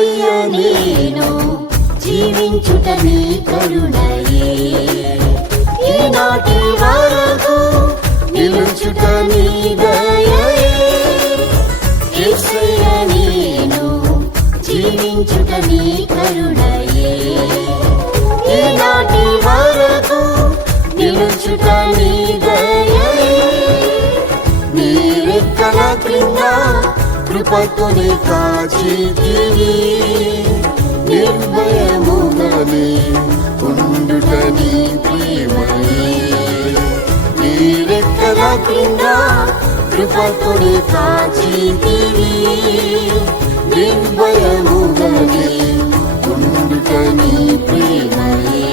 యేసయ్యా నేను జీవించుట నీ కరుణయే, ఈనాటి వరకు నిలుచుట నీ దయయే. యేసయ్యా నేను జీవించుట నీ కరుణయే, ఈనాటి వరకు నిలుచుట నీ దయయే. నీ రెక్కల క్రింద కృపతోనే కాచితివి, నిర్భయముగానే ఉండుట నీ ప్రేమయే. నీ రెక్కల క్రింద కృపతోనే కాచితివి, నిర్భయముగానే ఉండుట నీ ప్రేమయే.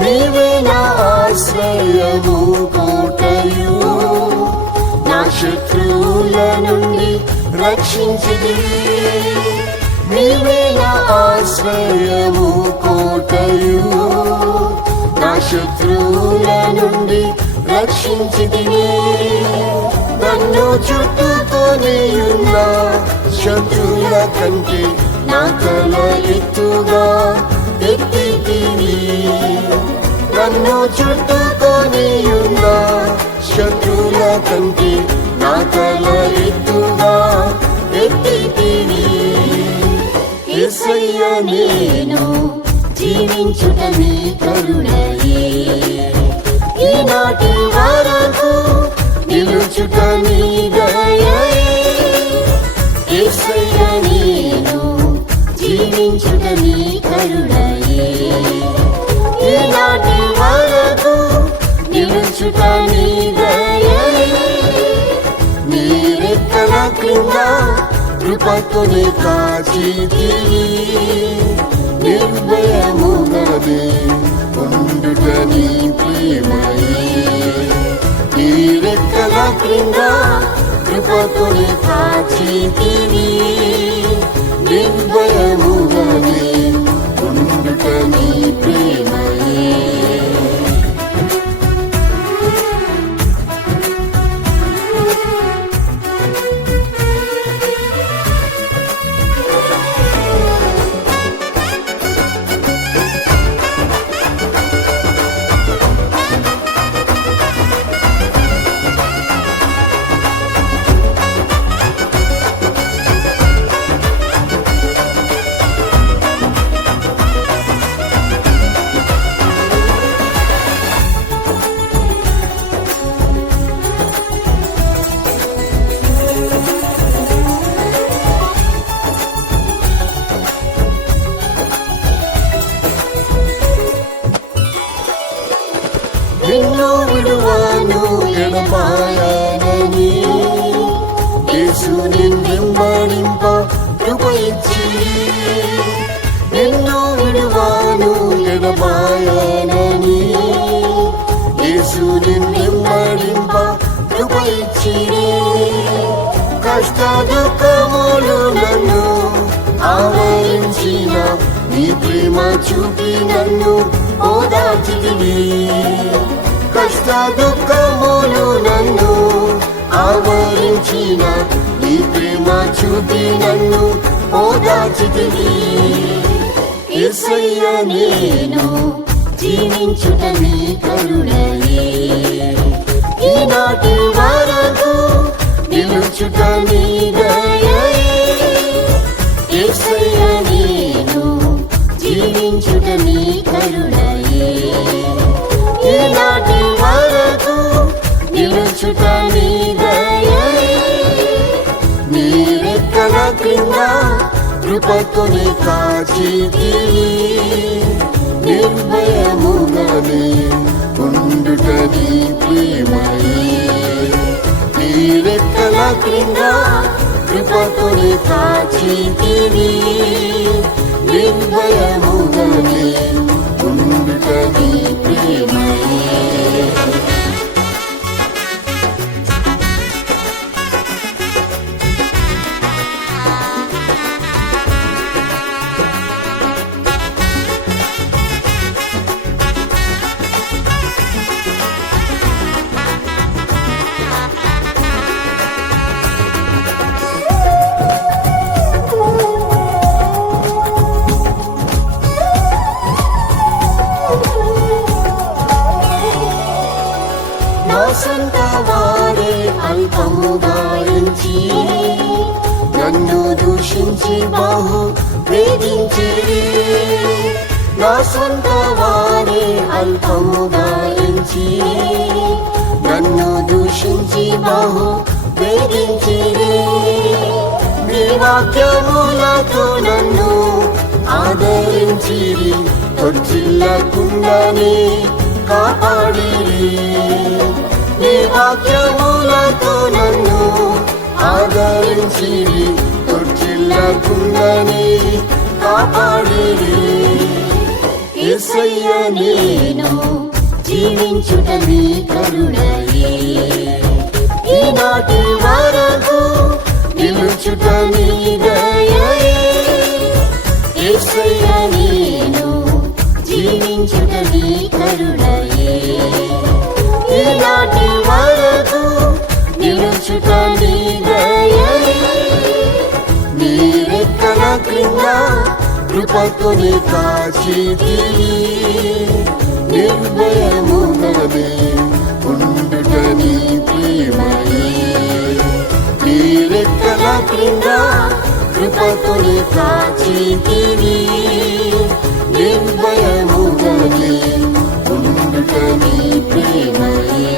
నీవే నా ఆశ్రయము కోటయు, నా శత్రువుల నుండి రక్షించితివి. నీవే నా ఆశ్రయము కోటయు, నా శత్రువుల నుండి రక్షించితివి. నన్ను చుట్టుకొని ఉన్న శత్రువుల కంటే నా తల ఎత్తుగా ఎత్తితివి. నన్ను చుట్టుకొని ఉన్న శత్రువుల కంటే నా తల ఎత్తుగా ఎత్తితివి. యేసయ్యా నేను జీవించుట నీ కరుణయే, ఈనాటి వరకు నిలుచుట నీ దయయే. యేసయ్యా నేను జీవించుట నీ కరుణయే, ఈనాటి వరకు నిలుచుట నీ దయయే. నీ రెక్కల క్రింద కృపతోనే కాచితివి, నిర్భయముగానే ఉండుట నీ ప్రేమయే. నీ రెక్కల క్రింద కృపతోనే కాచితివి, నిర్భయముగానే ఉండుట నీ ప్రేమయే. నిన్ను విడువను ఎడబాయనని యేసు నిన్నెంబడింప కృప ఇచ్చి. నిన్ను విడువను ఎడబాయనని యేసు నిన్నెంబడింప కృప ఇచ్చి. కష్ట దుఃఖములు నన్ను ఆవరించిన నీ ప్రేమ చూపి నన్ను ఓదార్చితివి. కష్ట దుఃఖములు నన్ను ఆవరించిన నీ ప్రేమ చూపి నన్ను ఓదార్చితివి. యేసయ్యా నేను జీవించుట నీ కరుణయే, ఈనాటి వరకు నిలుచుట నీ దయయే. యేసయ్యా నేను జీవించుట నీ కరుణయే, ఈనాటి వరకు నిలుచుట నీ దయయే. నీ రెక్కల క్రింద కృపతోనే కాచితివి, నిర్భయముగానే ఉండుట నీ ప్రేమయే. నీ రెక్కల క్రింద కృప కృపతోనే కాచితివి నిర్భయముగానే ఉండుట నీ ప్రేమయే సొంత వారే అల్పముగా ఎంచి నన్ను దూషించి బహు వేధించిరి నా సొంత వారే అల్పముగా ఎంచి నన్ను దూషించి బహు వేధించిరి నీ వాక్యములతో నన్ను ఆదరించిరి తొట్టిల్లకుండానే కాపాడిరి నీ వాక్యములతో నన్ను ఆదరించిరి తొట్టిల్లకుండానే కాపాడిరి యేసయ్య నేను జీవించుట నీ కరుణయే ఈనాటి వరకు నిలుచుట నీ దయయే యేసయ్య నేను జీవించుట నీ కరుణయే ఈనాటి వరకు నిలుచుట నీ దయయే నీ రెక్కల క్రింద కృపతోనే కాచితివి నిర్భయముగానే ఉండుట నీ ప్రేమయే నీ రెక్కల క్రింద కృపతోనే కాచితివి నిర్భయముగానే ఉండుట నీ ప్రేమయే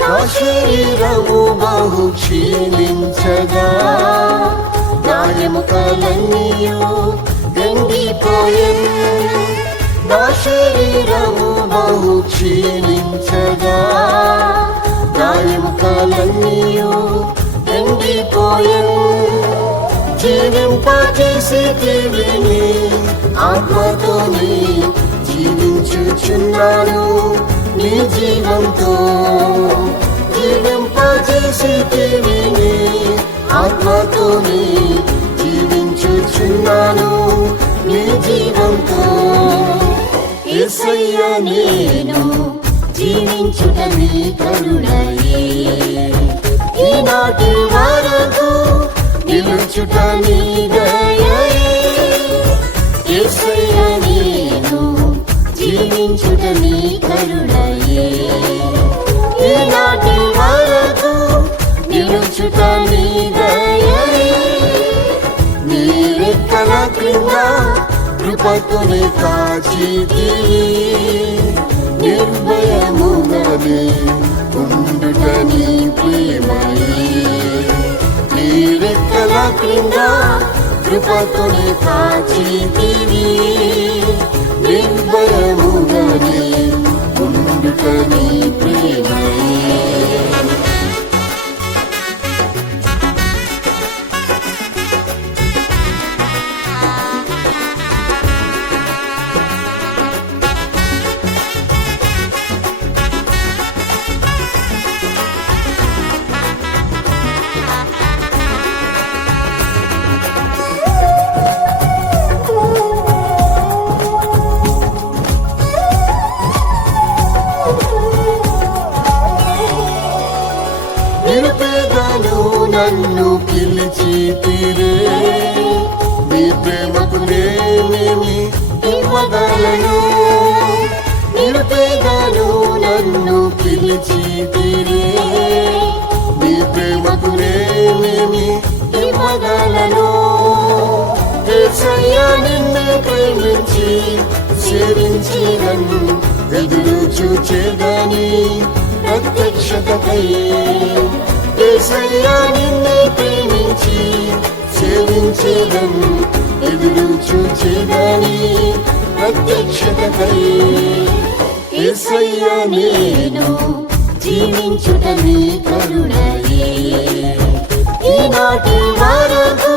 నా శరీరము బహు క్షీణించగా నా ఎముకలన్నీయు ఎండిపోయెను నా శరీరము బహు క్షీణించగా నా ఎముకలన్నీయు ఎండిపోయెను జీవింపజేసితివి నీ ఆత్మతోనే జీవించుచున్నాను నీ జీవంతో జీవింపజేసితివి నీ ఆత్మతోనే జీవించుచున్నాను నీ జీవంతో యేసయ్య నేను జీవించుట నీ కరుణయే ఈనాటి వరకు నిలుచుట నీ దయయే యేసయ్య నేను జీవించుట నీ కరుణయే ఈనాటి వరకు నిలుచుట నీ దయయే నీ రెక్కల క్రింద కృపతోనే కాచితివి నిర్భయముగానే ఉండుట నీ ప్రేమయే నీ రెక్కల క్రింద కృపతోనే కాచితివి నిర్భయముగానే ఉండుట నీ ప్రేమయే నన్ను పిలిచితిరే, మీ ప్రేమకు నేనేమి ఇవ్వగలను. నిరుపేదను నన్ను పిలిచితిరే, మీ ప్రేమకు నేనేమి ఇవ్వగలను. యేసయ్యా నిన్నే ప్రేమించి సేవించేదను, ఎదురు చూచేదని ప్రత్యక్షతకై. యేసయ్యా నిన్నే ప్రేమించి సేవించేదను, ఎదురు చూచేదని ప్రత్యక్షతకై. యేసయ్యా నేను జీవించుట నీ కరుణయే, ఈనాటి వరకు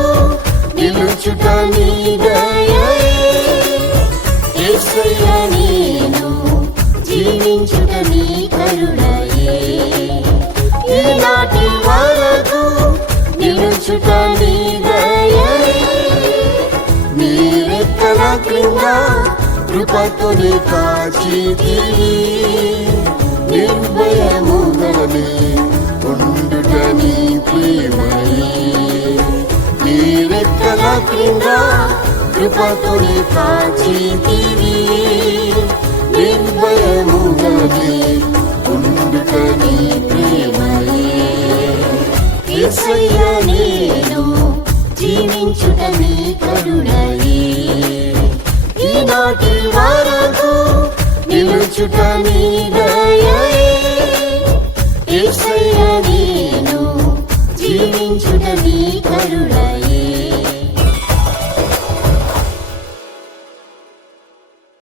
నిలుచుట నీ దయయే. యేసయ్యా నేను జీవించుట నీ కరుణయే, ఈనాటి వరకు నిలుచుట నీ దయయే. నీ రెక్కల క్రింద కృపతోనే కాచితివి, నిర్భయముగానే ఉండుట నీ ప్రేమయే. నీ రెక్కల క్రింద కృపతోనే కాచితివి, నిర్భయముగానే ఉండుట నీ ప్రేమయే. యేసయ్యా నేను జీవించుట నీ కరుణయే, ఈనాటి వరకు నిలుచుట నీ దయయే. యేసయ్యా నేను జీవించుట నీ కరుణయే.